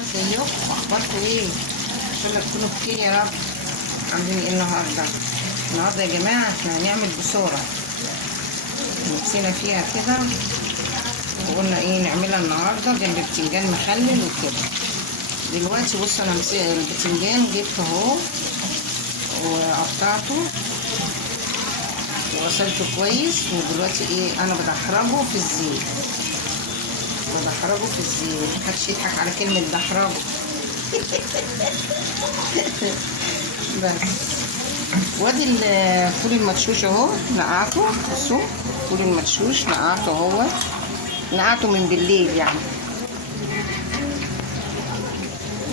ازيكم؟ اخباركم ايه؟ ان شاء الله تكونوا بخير يا رب. عاملين ايه النهارده؟ النهارده يا جماعه احنا هنعمل بصوره نفسنا فيها كده، وقلنا ايه نعملها النهارده جنب بتنجان مخلل وكده. دلوقتي بص انا البتنجان جبته اهو وقطعته وغسلته كويس، ودلوقتي ايه انا بدحرجه في الزيت. بدحرجه في الزيت، محدش يضحك على كلمه دحرجه. بس وادي الفول المدشوش اهو نقعته. بصوا الفول المدشوش نقعته اهو، نقعته من بالليل يعني،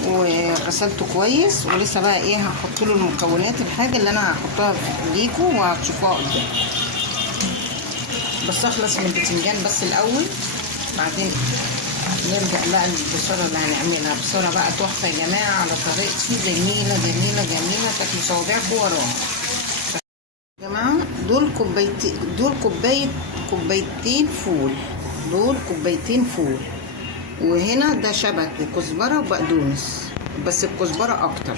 وغسلته كويس. ولسه بقى ايه هحط له المكونات، الحاجه اللي انا هحطها ليكوا وهتشوفوها قدام. بس اخلص من البتنجان بس الاول، بعدين نبدأ بقى البصارة اللي هنعملها. بصارة بقى تحفة يا جماعة على طريقتي، جميلة جميلة جميلة، تاكلوا صوابعكم وراها. يا جماعة دول كوبايتين فول، دول كوبايتين فول. وهنا ده شبت وكزبرة وبقدونس، بس الكزبرة أكتر،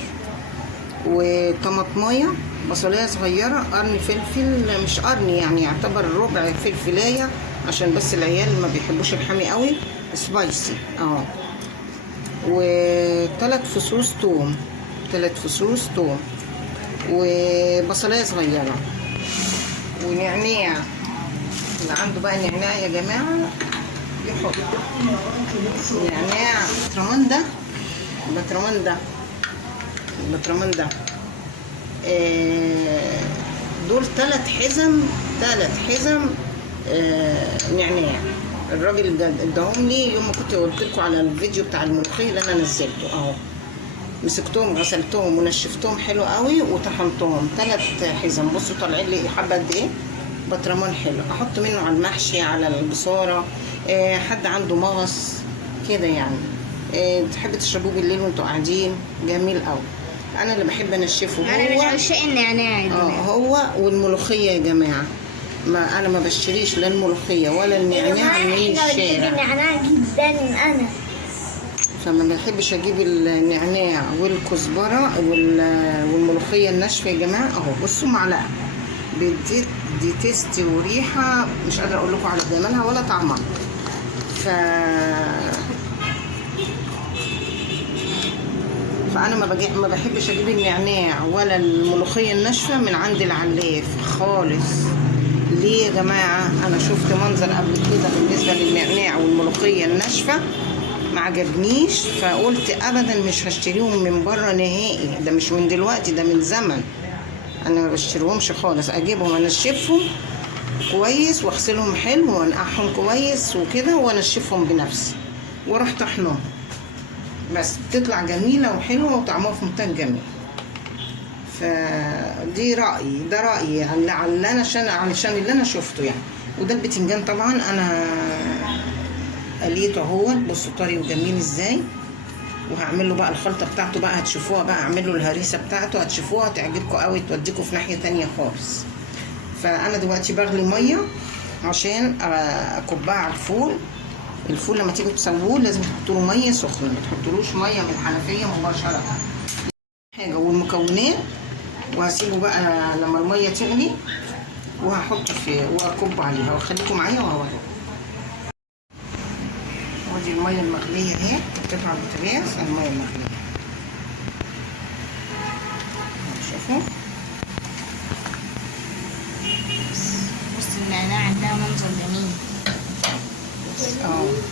وطماطماية، بصلاية صغيرة، قرن فلفل، مش قرن يعني يعتبر ربع فلفلاية عشان بس العيال ما بيحبوش الحامي قوي، سبايسي اهو. وثلاث فصوص توم، وبصلايه صغيره، ونعناع. اللي عنده بقى نعناع يا جماعه يحط نعناع. بطرمان ده دول ثلاث حزم نعناع. الراجل ده اداهم لي يوم ما كنت قلت لكم على الفيديو بتاع الملوخيه اللي انا نزلته اهو. مسكتهم غسلتهم ونشفتهم حلو قوي وطحنتهم 3 حزم. بصوا طالعين لي حبه قد ايه، بطرمان حلو احط منه على المحشي، على البصاره، حد عنده مغص كده يعني، تحب تشربوه بالليل وانتوا قاعدين، جميل قوي. انا اللي بحب انشفه هو، انا من عشاق النعناع هو والملوخيه يا جماعه. ما انا ما بشتريش لا الملوخيه ولا النعناع من الشارع. النعناع جدا انا، فما بحبش اجيب النعناع والكزبره والملوخيه الناشفه يا جماعه اهو. بصوا معلقه دي تيست وريحه مش قادره اقول لكم على جمالها ولا طعمها. فانا ما بحبش اجيب النعناع ولا الملوخيه الناشفه من عند العلاف خالص. ليه يا جماعه؟ انا شفت منظر قبل كده بالنسبه للنعناع والملوخيه الناشفه ما عجبنيش، فقلت ابدا مش هشتريهم من بره نهائي. ده مش من دلوقتي، ده من زمن. انا ما بشتريهمش خالص، اجيبهم انشفهم كويس واغسلهم حلو وانقعهم كويس وكده وانشفهم بنفسي واروح طحنهم، بس بتطلع جميله وحلوه وطعمها في منتهى الجمال. فدي رايي، ده رايي يعني علشان اللي انا شفته يعني. وده البتنجان طبعا انا قليته اهو، بصوا طري وجميل ازاي. وهعمل له بقى الخلطه بتاعته بقى، هتشوفوها بقى، اعمل له الهريسه بتاعته هتشوفوها تعجبكم قوي، توديكم في ناحيه تانية خالص. فانا دلوقتي بغلي ميه عشان اكبها على الفول لما تيجوا تسووه لازم تحطوا له ميه سخنه، ما تحطولوش ميه من الحنفيه مباشره حاجه. والمكونات وهسيبه بقى لما الميه تغلي، وهحط واكب عليها، وخليكم معايا وهوريكم. ودي الميه المغليه اهي، قطع البوتاجاز الميه المغليه. شوفوا بص النعناع عندها منظر جميل.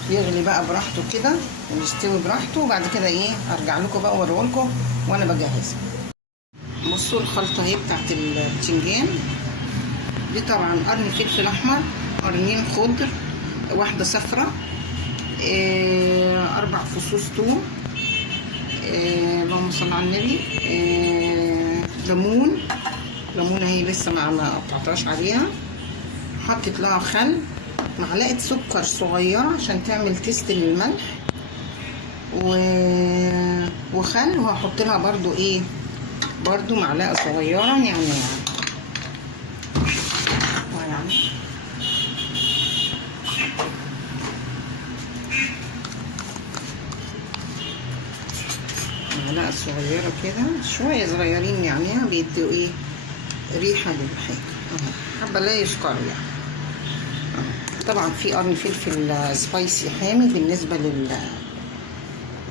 يغلي بقى براحته كده ويستوي براحته، وبعد كده ايه ارجع لكم بقى واوريهولكم وانا بجهزها. بصوا الخلطه اهي بتاعت البتنجان دي. طبعا قرن فلفل احمر، قرنين خضر، واحده صفرة، 4 فصوص ثوم، اللهم صل على النبي، ليمون اهي لسه ما قطعتهاش عليها. حطيت لها خل، معلقه سكر صغيره عشان تعمل تيست للملح، وخل. وهحط لها برضو معلقه صغيره نعناع معلقة صغيرة كده، شوية صغيرين يعني بيدوا ايه ريحة للحاجة اهو. حبة لا يذكروا يعني اهو. طبعا في قرن فلفل سبايسي حامي بالنسبة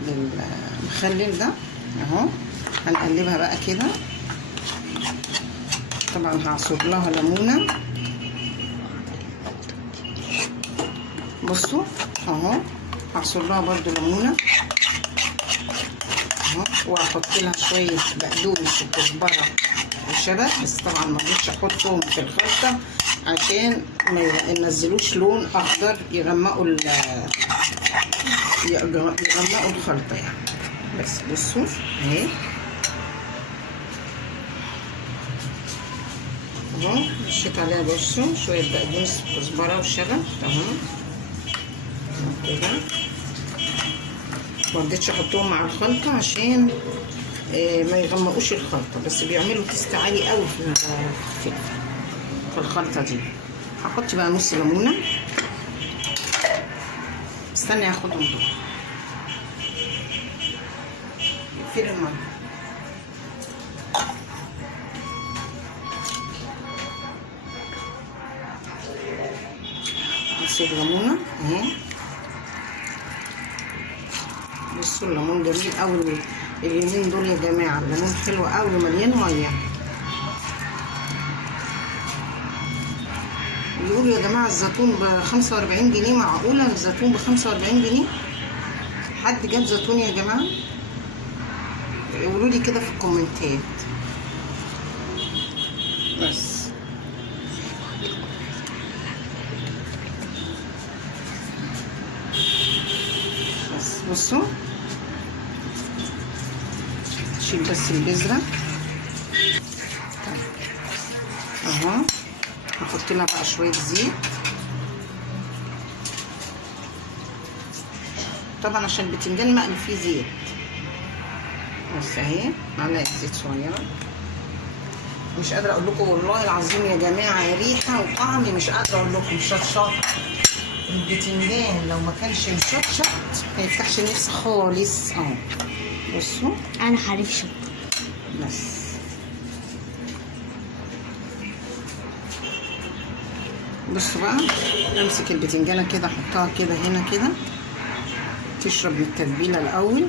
للمخلل ده اهو. هنقلبها بقى كده. طبعا هعصر لها ليمونة، بصوا اهو. هعصر لها برضو ليمونة اهو، وهحط لها شوية بقدونس وكزبرة وشبت، بس طبعا ما رضيتش احطهم في الخلطة عشان ما ينزلوش لون اخضر يغمقوا الخلطة يعني. بس بصوا اهي اهو، مشيت عليها بصوا شوية بقدونس وكزبرة وشبت اهو كده. مرضتش احطهم مع الخلطة عشان ما يغمقوش الخلطة، بس بيعملوا تيست عالي قوي في الخلطة دي. هحط بقى نص ليمونة. استني هاخدهم دول. اقفلي المية. عصير ليمونة اهي. بصوا الليمون جميل قوي اليومين دول يا جماعه، الليمون حلو قوي ومليان ميه. بيقولوا يا جماعه الزيتون ب 45 جنيه، معقوله الزيتون ب 45 جنيه؟ حد جاب زيتون يا جماعه؟ قولوا لي كده في الكومنتات. بس بصوا شيل بس البذرة اهو. هحط لها بقى شوية زيت طبعا عشان البتنجان مقلي فيه زيت. بس اهي معلقة زيت صغيرة. مش قادرة اقول لكم والله العظيم يا جماعة ريحة وطعم مش قادرة اقول لكم. شطشط البتنجان لو ما كانش مشطشط ما يفتحش النفس خالص اهو. بصوا انا حريف شطة. بس بصوا بقى امسك البتنجانه كده احطها كده هنا كده تشرب من التتبيله الاول.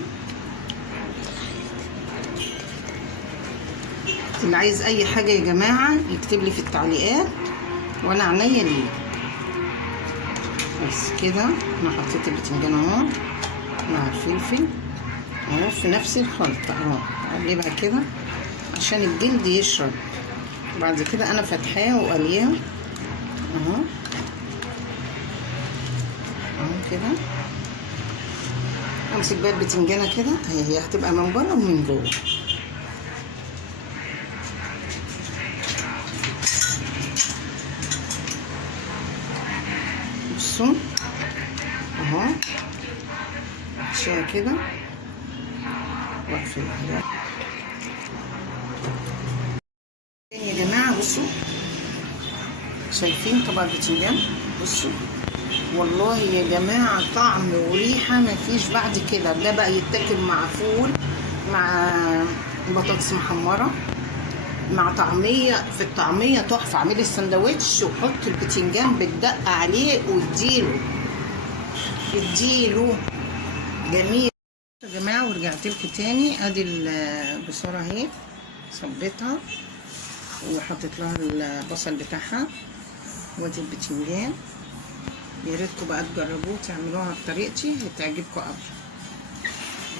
اللي عايز اي حاجه يا جماعه يكتب لي في التعليقات وانا عينيا ليه. بس كده انا حطيت البتنجان اهو مع الفلفل اهو في نفس الخلطه اهو. اقلبها كده عشان الجلد يشرب. بعد كده انا فاتحاه وقلياه اهو اهو كده. امسك بقى البتنجانه كده هي هتبقى من بره ومن جوه. بصوا اهو شويه كده واقفل عليها يا جماعه. بصوا شايفين طبق البتنجان؟ بصوا والله يا جماعه طعم وريحه مفيش بعد كده. ده بقى يتاكل مع فول، مع بطاطس محمره، مع طعميه. في الطعميه تحفه. اعملي السندوتش وحط البتنجان بالدقه عليه واديله جميل يا جماعه. ورجعت لكم تاني. ادي البصاره اهي صبيتها وحطيت لها البصل بتاعها وادي البتنجان. يا ريتكم بقى تجربوه تعملوها بطريقتي هتعجبكم قوي.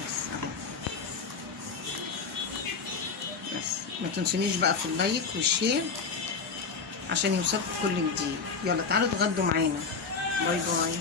بس اهو. بس ما تنسونيش بقى في اللايك والشير عشان يوصلكم كل جديد. يلا تعالوا اتغدوا معانا. باي باي.